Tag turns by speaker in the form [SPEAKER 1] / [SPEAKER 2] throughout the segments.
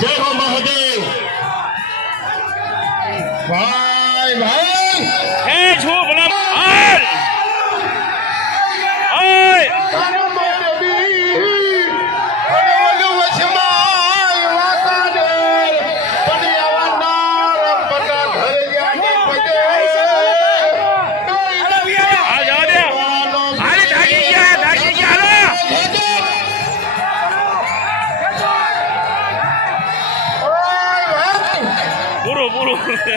[SPEAKER 1] જય હો મહાદેવ. ભાઈ ભાઈ.
[SPEAKER 2] એ છો ભલા ભાઈ.
[SPEAKER 1] હાલ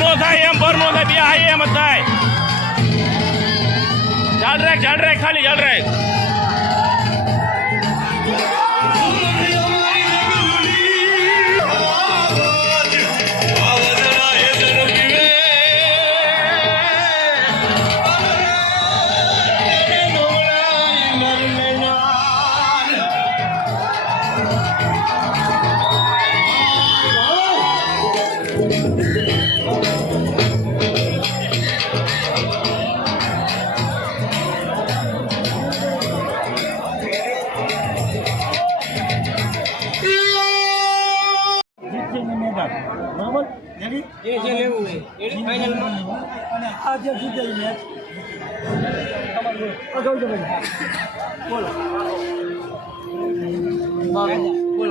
[SPEAKER 1] નો
[SPEAKER 2] થાય, એમ ભર નો થાય, બે હાઈ એમ જ થાય. ચાલ રાખ ચાલ રાખ ખાલી ચાલ રાખ
[SPEAKER 3] અને આ જે જીતેલી મેચ અગાઉ બોલો.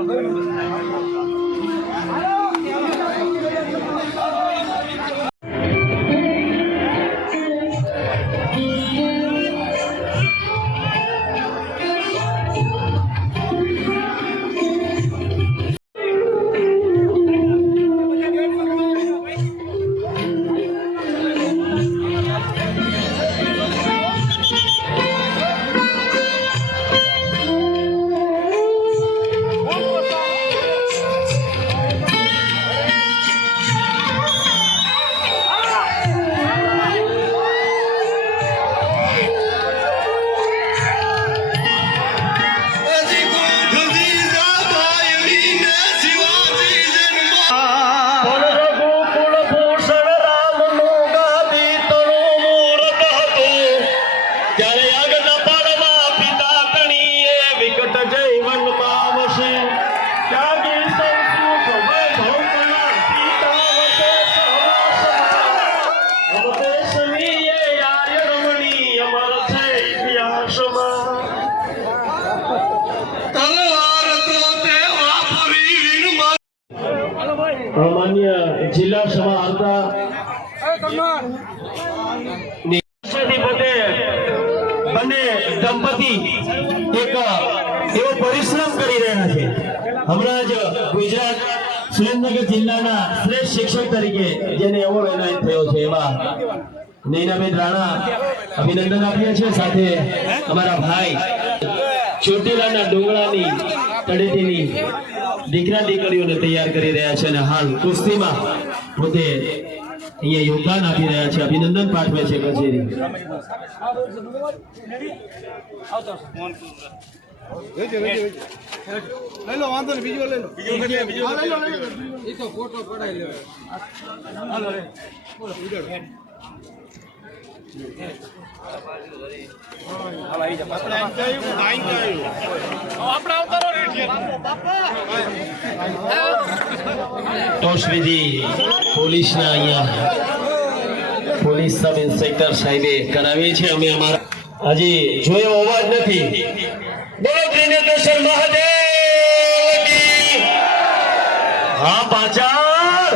[SPEAKER 3] બોલો.
[SPEAKER 1] માન્ય જિલ્લા સભા આવતા જિલ્લાના શ્રેષ્ઠ શિક્ષક તરીકે જેને એવોર્ડ એનાયત થયો છે, એવા નૈનાબેન રાણા અભિનંદન આપીએ છીએ સાથે અમારા ભાઈ ચોટીલાના ડુંગળાની તળેટીની દીકરા દીકરીઓને તૈયાર કરી રહ્યા છે અને હાલ કુસ્તીમાં પોતે અહીંયા યોગદાન આપી રહ્યા છે. અભિનંદન પાઠવે છે કચેરી.
[SPEAKER 3] લો
[SPEAKER 4] એ તો
[SPEAKER 1] વિધિ પોલીસના અહીંયા
[SPEAKER 3] પોલીસ સબ ઇન્સ્પેક્ટર સાહેબે કરાવી છે. અમે અમારા હજી જોયો અવાજ નથી. બોલો ત્રિનેત્રેશ્વર મહાદેવ હા પાછળ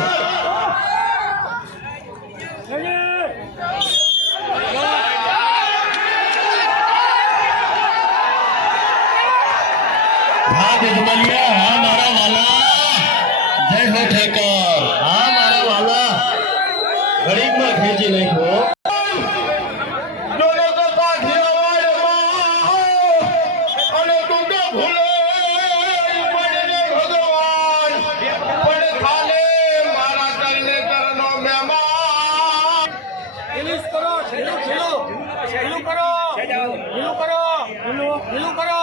[SPEAKER 3] હા ગજમલિયા હા મારા વાલા જય હો ઠેકર હા મારા વાલા ગરીબમાં ખેંચી
[SPEAKER 1] કરો ઢીલું કરો ઢીલું કરો ઢીલું કરો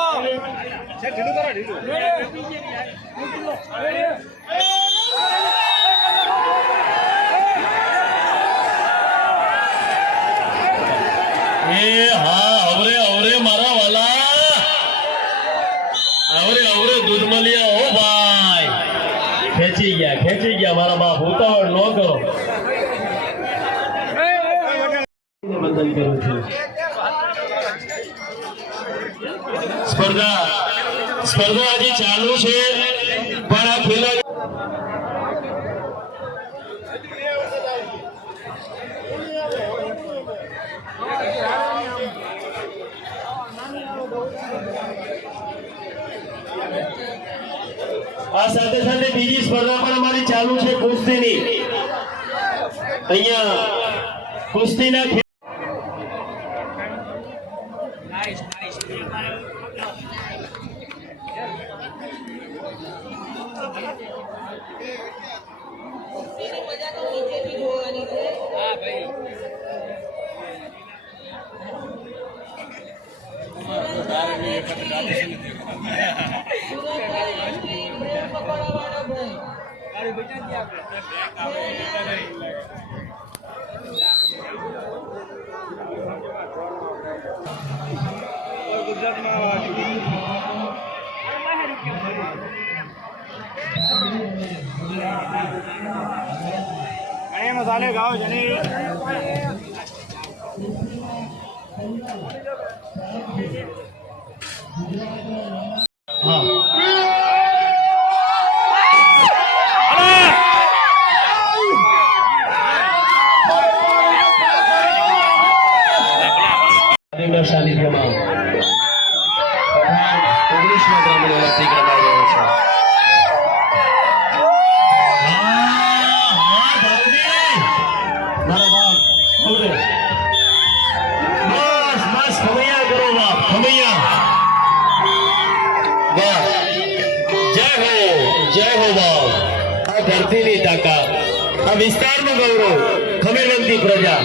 [SPEAKER 3] એ હા અવરે અવરે મારા વાલા અવરે અવરે દૂધમલિયા ઓ ભાઈ ખેંચી ગયા, ખેંચી ગયા મારા બાપ, ઉતાવળ ન કરો. સ્પર્ધા સ્પર્ધા હજી ચાલુ છે, પણ આ ખેલાડી આ સાથે સાથે બીજી સ્પર્ધા પણ અમારી ચાલુ છે કુસ્તીની. અહીંયા કુસ્તીના ખે-
[SPEAKER 2] એમાં ચાલે ગાવ જણી
[SPEAKER 3] હા સાનિધ્યમાં પઠાણ ઓગણીસમા ગ્રામીણ ઓલિમ્પિક રમાઈ રહ્યો છે. ધરતીની તાકાત આ વિસ્તારનું ગૌરવ ખમીરવંતી પ્રજા.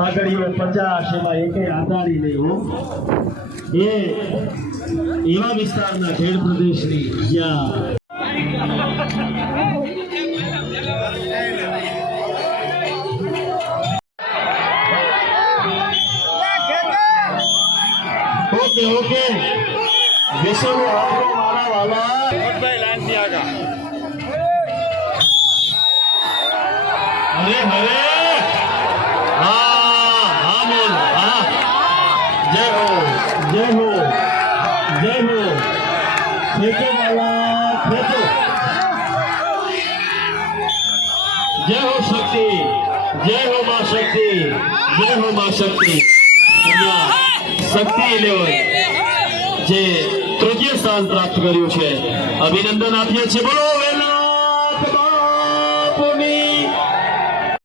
[SPEAKER 3] પાઘડીઓ પચાસ એમાં એકે આધારી નહીં હો. એ એવા વિસ્તારના ખેડ પ્રદેશની જ્યાં ઓકે ઓકે. વિશ્વનું આપો મારા વાલા.
[SPEAKER 2] આગા
[SPEAKER 3] હરે હા હા બોલ હા જય હો જય હો જય હો. જય હો શક્તિ, જય હો માં શક્તિ, જય હો માં શક્તિ. શક્તિ લેવલ જે તૃતીય સ્થાન પ્રાપ્ત કર્યું છે. અભિનંદન આપીએ છીએ. બોલો.